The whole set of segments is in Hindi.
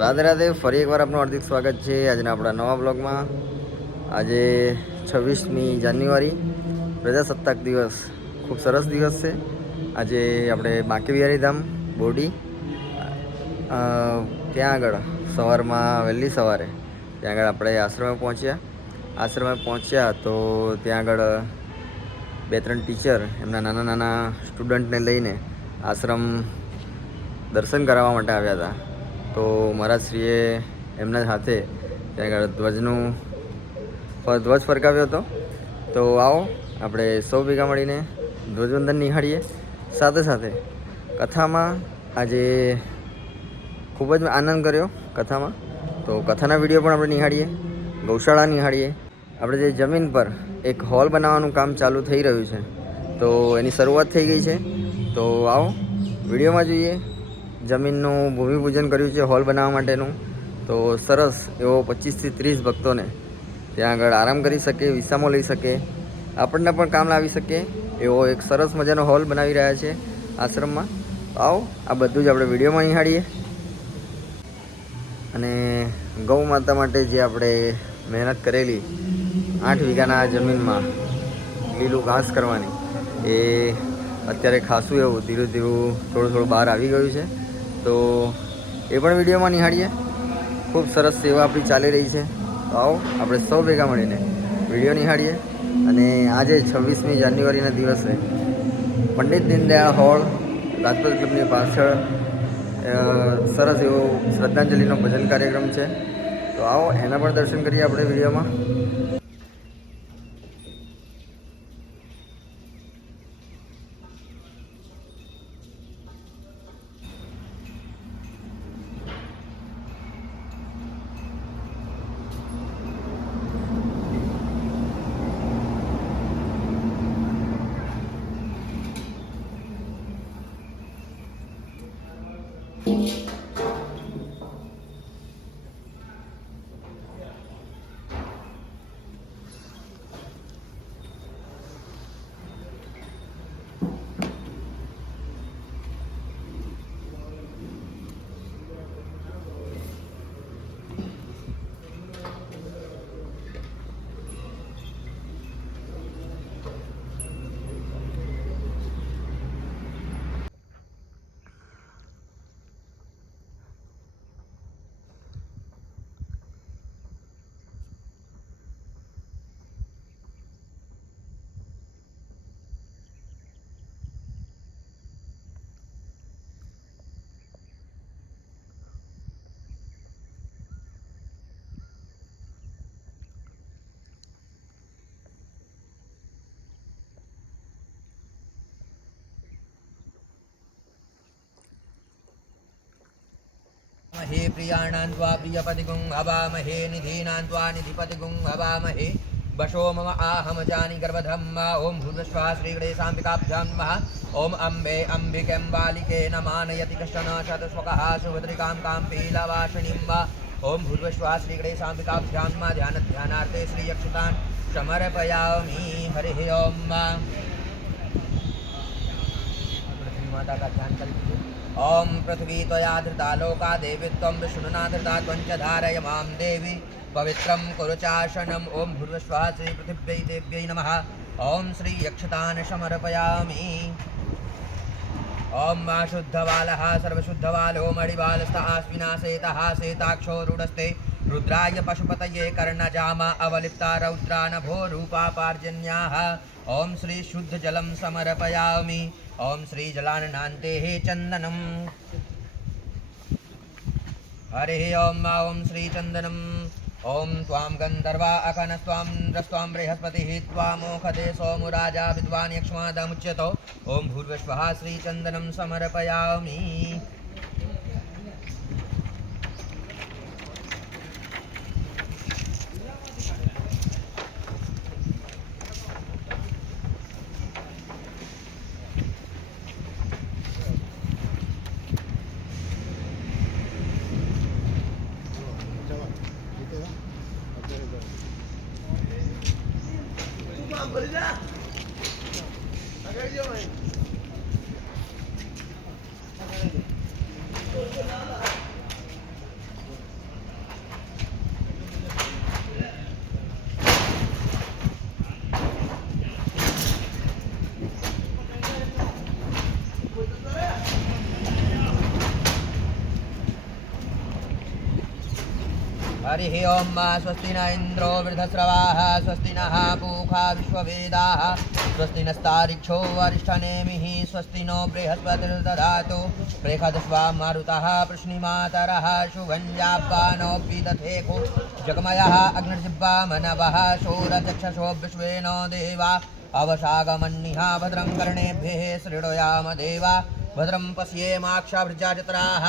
રાધે રાધે, ફરી એકવાર આપનું હાર્દિક સ્વાગત છે આજના આપણા નવા બ્લોગમાં. આજે છવ્વીસમી જાન્યુઆરી, પ્રજાસત્તાક દિવસ. ખૂબ સરસ દિવસ છે. આજે આપણે બાંકી બિહારી ધામ બોરડી ત્યાં આગળ, સવારમાં, વહેલી સવારે, ત્યાં આગળ આપણે આશ્રમે પહોંચ્યા. આશ્રમે પહોંચ્યા તો ત્યાં આગળ બે ત્રણ ટીચર, એમના નાના નાના સ્ટુડન્ટને લઈને આશ્રમ દર્શન કરાવવા માટે આવ્યા હતા. તો મહારાજશ્રીએ એમના સાથે ત્યાં આગળ ધ્વજનું ધ્વજ ફરકાવ્યો હતો. તો આવો, આપણે સૌ ભેગા મળીને ધ્વજવંદન નિહાળીએ. સાથે સાથે કથામાં આજે ખૂબ જ આનંદ કર્યો કથામાં. તો કથાના વીડિયો પણ આપણે નિહાળીએ, ગૌશાળા નિહાળીએ. આપણે જે જમીન પર એક હોલ બનાવવાનું કામ ચાલુ થઈ રહ્યું છે, તો એની શરૂઆત થઈ ગઈ છે. તો આવો, વિડીયોમાં જોઈએ. જમીનનું ભૂમિપૂજન કર્યું છે હોલ બનાવવા માટેનું. તો સરસ એવો પચીસથી ત્રીસ ભક્તોને ત્યાં આગળ આરામ કરી શકે, વિસામો લઈ શકે. આપણને પણ કામ લાવી શકે એવો એક સરસ મજાનો હોલ બનાવી રહ્યા છે આશ્રમમાં. આવો, આ બધું જ આપણે વિડીયોમાં નિહાળીએ. અને ગૌ માતા માટે જે આપણે મહેનત કરેલી આઠ વીઘાના જમીનમાં લીલું ઘાસ કરવાની, એ અત્યારે ખાસું એવું ધીરું ધીરું થોડું થોડું બહાર આવી ગયું છે. તો એ પણ વિડીયોમાં નિહાળીએ. ખૂબ સરસ સેવા આપણી ચાલી રહી છે. તો આવો, આપણે સૌ ભેગા મળીને વીડિયો નિહાળીએ. અને આજે છવ્વીસમી જાન્યુઆરીના દિવસે પંડિત દીનદયાળ હોલ રાજપૂત ક્લબની પાછળ સરસ એવો શ્રદ્ધાંજલિનો ભજન કાર્યક્રમ છે. તો આવો, એના પણ દર્શન કરીએ આપણે વિડીયોમાં. महे प्रियाणां त्वा प्रियपतिगुं हवामहे, निधीनां त्वा निधिपतिगुं हवामहे। वशो मम आहमजानि गर्भधं ॐ भूर्वश्वा श्रीगणेशाम्बिकाभ्यां नमः। ॐ अम्बे अम्बिकेम्बालिके न मानयति कश्चन शतश्वकः सुभद्रिकां कां पीलवासिनीं वा। ॐ भूर्वश्वा श्रीगणेशाम्बिकाभ्यां मा ध्यानध्यानार्थे श्रीयक्षितान् समर्पयामि। हरिः ॐ माता का ध्यान कर ओम पृथ्वी त्वया धृता लोका देवी त्वं विष्णुना धृता त्वञ्च माँ देवी पवित्रं कुरु चाशनम् ॐ भूर्वस्वः श्रीपृथिव्यै देव्यै नमः। ॐ श्रीयक्षतान् समर्पयामि ॐ मा शुद्धबालः, सर्वशुद्धबालो मणिबालस्तः स्विनाशेतः शेताक्षो रूढस्ते रुद्राय पशुपतये कर्णजामा अवलिप्ता रौद्रा नभो रूपा पार्जन्याः ॐ श्रीशुद्धजलं समर्पयामि। ॐ श्रीजलाननान्तेः चन्दनम् हरिः ॐ ॐ श्रीचन्दनम् ॐ त्वां गन्धर्वा अकनस्त्वां द्रस्त्वां बृहस्पतिः त्वामोखते सोमुराजा विद्वान् यक्ष्मादमुच्यतो। ॐ भूर्वश्वः श्रीचन्दनं समर्पयामि। हरिः ॐ स्वस्ति न इन्द्रो वृद्धस्रवाः, स्वस्ति नः पूखा विश्ववेदाः, स्वस्ति नस्तारिक्षो वरिष्ठनेमिः स्वस्ति नो बृहस्पतिर्दधातु। बृहदस्वा मारुतः पृश्निमातरः शुभञ्जापानो विदधेको जगमयः, अग्निर्जिह्वा मनवः, शूरचक्षसो विश्वे नो देवा। अवशागमन्निहा भद्रं कर्णेभ्यः शृणुयाम देवा। भद्रं पश्येमाक्षाभृजाजत्राः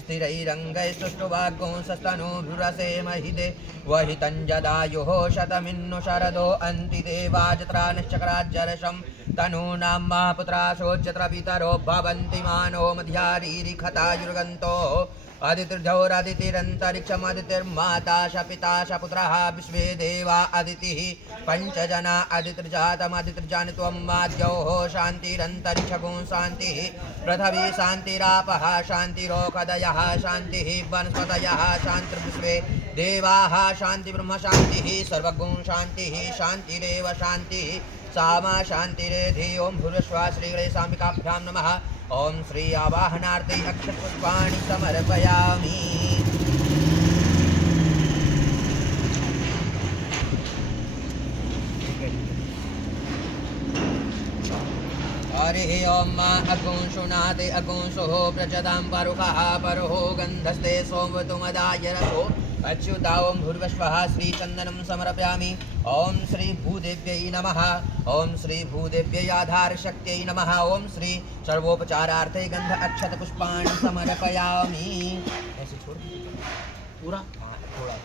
स्थिरैरङ्गैस्तुष्टुभाग्गोंसस्तनूभिरसे महिदे। वहितञ्जदायुः शतमिन्नु शरदो अन्ति देवाजत्रा निश्चक्राज्जरशं तनूनां मा पुत्राशोच्यत्र पितरो भवन्ति मानो मध्यारीरिखतायुर्गन्तोः अदितिर्जौरदितिरन्तरिक्षमदितिर्माता श पिता श पुत्रः विश्वे देवा अदितिः पञ्चजना अदितिर्जातमदितिर्जानि त्वं माद्योः शान्तिरन्तरिक्षगुं शान्तिः पृथिवी शान्तिरापः शान्तिरोकदयः शान्तिः वनस्पतयः शान्तिर्विश्वे देवाः शान्तिब्रह्मशान्तिः सर्वगुं शान्तिः शान्तिरेव शान्तिः सामा शान्तिरेधि ॐ भूर्श्वा श्रीगणेशाम्बिकाभ्यां नमः ॐ श्री आवाहनार्थे अक्षपुष्पाणि समर्पयामि। हरिः ॐ अगुंशुनादे अगुंशुः प्रचदां परुखः परुहो गन्धस्ते सोमतुमदाय रसो अच्युता भूर्वश्वः श्रीचन्दनं समर्पयामि। ॐ श्रीभूदेव्यै नमः। ॐ श्रीभूदेव्यै आधारशक्त्यै नमः। ॐ श्री सर्वोपचारार्थे गन्ध अक्षतपुष्पाणि समर्पयामि। पूरा? हाँ थोड़ा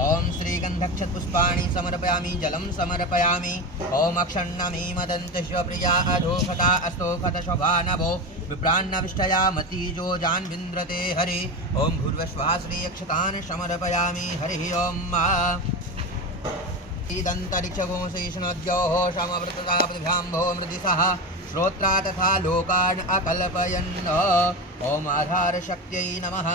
ॐ श्रीगन्धक्षत्पुष्पाणि समर्पयामि, जलं समर्पयामि। ॐ अक्षण्णमी मदन्तश्वप्रिया अधोखता अस्तोखत शोभा नभो विप्रान्नविष्टया मतीजो जान्विन्द्रते हरि। ॐ भूर्वश्वा श्रीयक्षतान् समर्पयामि, हरिः ॐ इदन्तरिक्षगोशैष्णोद्योः समवृततापद्भ्याम्भो मृदिसः। श्रोत्रा तथा लोकान् अकल्पयन्। ॐ आधारशक्त्यै नमः।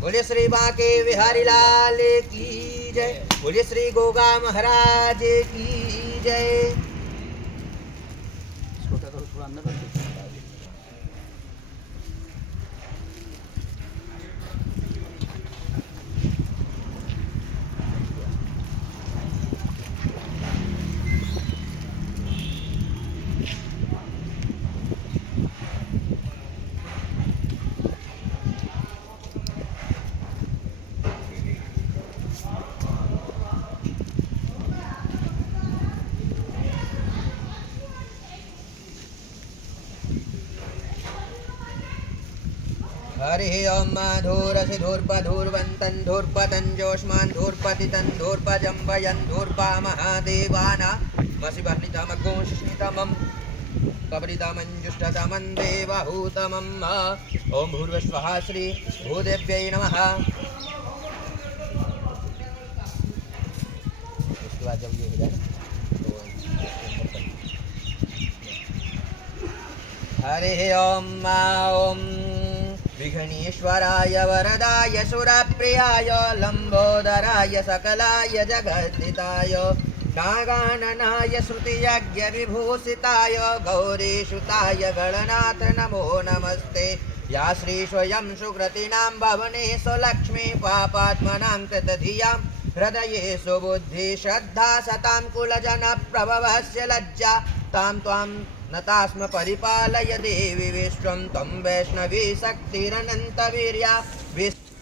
बोले श्री बाके बिहारी लाल की जय। बोले श्री गोगा महाराज की जय इसको क्या करो थोड़ा अंदर रख दो हरिः ॐ धूरसि धूर्पधूर्वन्तं धूर्पतं जोष्मान् धूर्पतितं धूर्पजं वयं धूर्पा महादेवाना मसिवर्णितमगो सुष्मितमं कबलितमञ्जुष्टतमं देवहूतमं ॐ भूर्वस्वः श्री भूदेव्यै नमः। हरिः ॐ विघ्नेश्वराय वरदाय सुरप्रियाय, लम्बोदराय सकलाय जगद्दिताय नागाननाय श्रुतियज्ञविभूषिताय, गौरीसुताय गणनाथ नमो नमस्ते। या श्री स्वयं सुकृतीनां भवने सुलक्ष्मी पापात्मनां कृतधियाँ हृदये सुबुद्धि सतां कुलजनप्रभवस्य लज्जा, तां त्वां नतास्म परिपालय देवि विश्वं त्वं वैष्णवी शक्तिरनन्तवीर्या। विश्व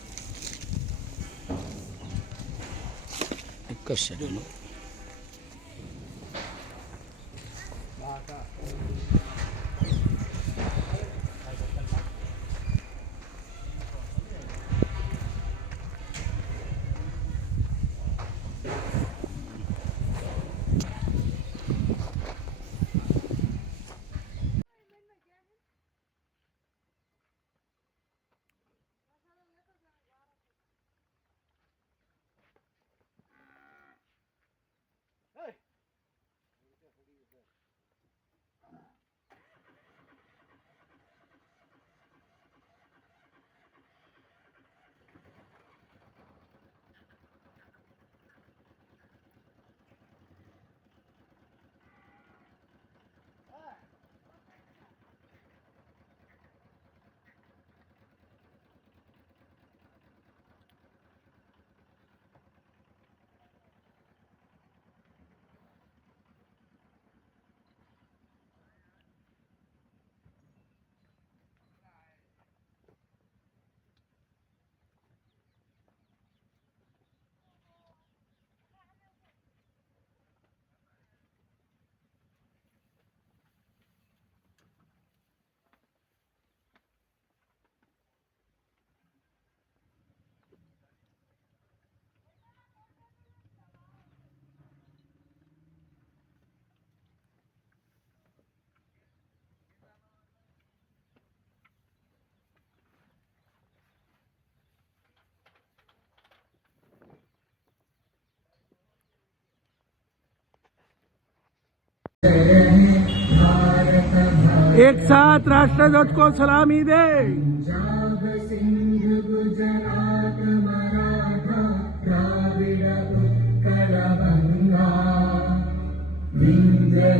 एक साथ राष्ट्र ध्वज को सलामी दे।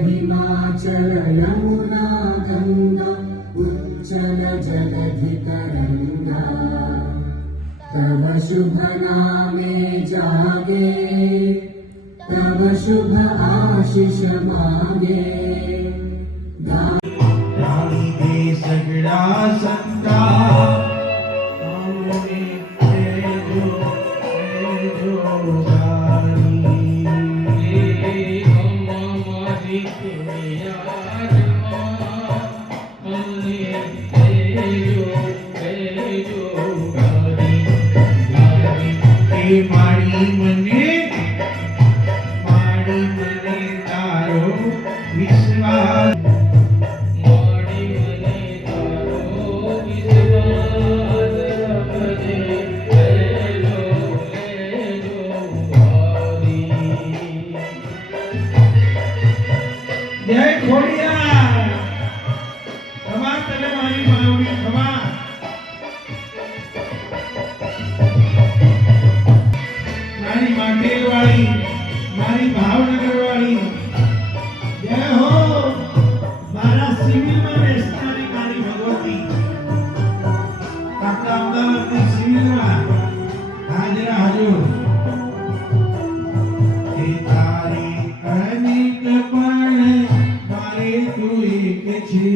हिमाचल यमुना गङ्गा उच्चल जलधितरङ्गा तव शुभ नामे जागे। शुभ आशिष मागे राणी दे सगळा संता आमने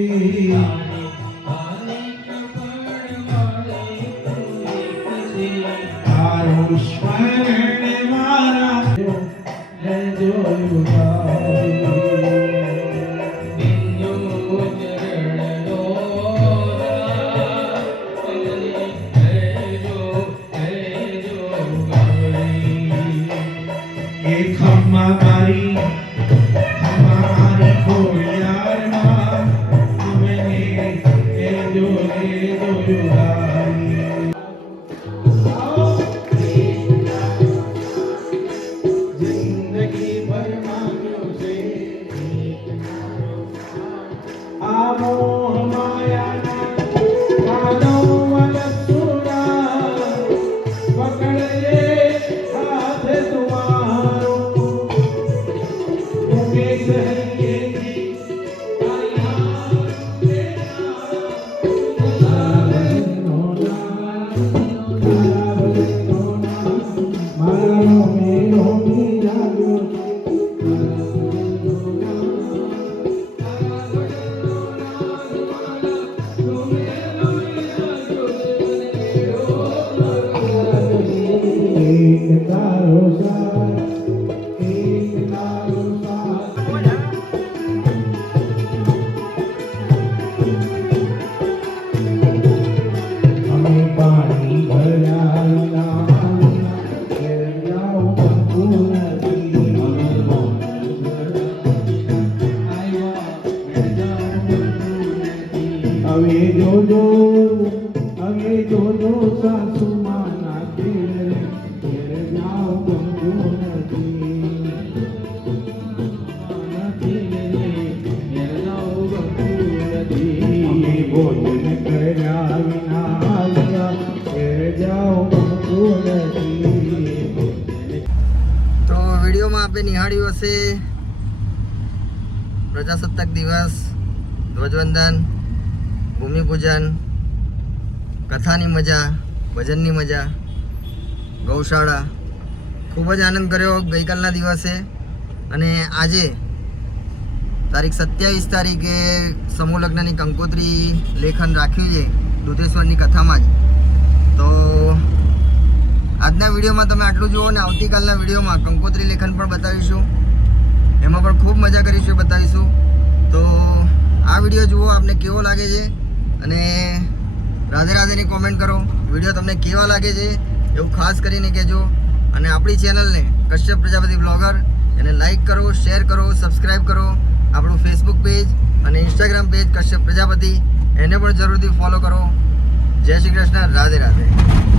Iya. ഒരു பாடி આપણે નિહાળ્યું હશે. પ્રજાસત્તાક દિવસ, ધ્વજવંદન, ભૂમિપૂજન, કથાની મજા, ભજનની મજા, ગૌશાળા. ખૂબ જ આનંદ કર્યો ગઈકાલના દિવસે. અને આજે તારીખ સત્યાવીસ તારીખે સમૂહ લગ્નની કંકોત્રી લેખન રાખ્યું છે દૂધેશ્વરની કથામાં જ તો આજના વિડીયોમાં તમે આટલું જુઓ ને આવતીકાલના વિડીયોમાં કંકોત્રી લેખન પણ બતાવીશું. એમાં પણ ખૂબ મજા કરીશું, બતાવીશું. તો આ વીડિયો જુઓ, આપને કેવો લાગે છે? અને રાધે રાધેની કોમેન્ટ કરો. વીડિયો તમને કેવા લાગે છે? એવું ખાસ કરીને કહેજો. અને આપણી ચેનલને કશ્યપ પ્રજાપતિ બ્લોગર, એને લાઇક કરો શેર કરો સબસ્ક્રાઈબ કરો. આપણું ફેસબુક પેજ અને ઇન્સ્ટાગ્રામ પેજ કશ્યપ પ્રજાપતિ. એને પણ જરૂરથી ફોલો કરો. જય શ્રી કૃષ્ણ. રાધે રાધે.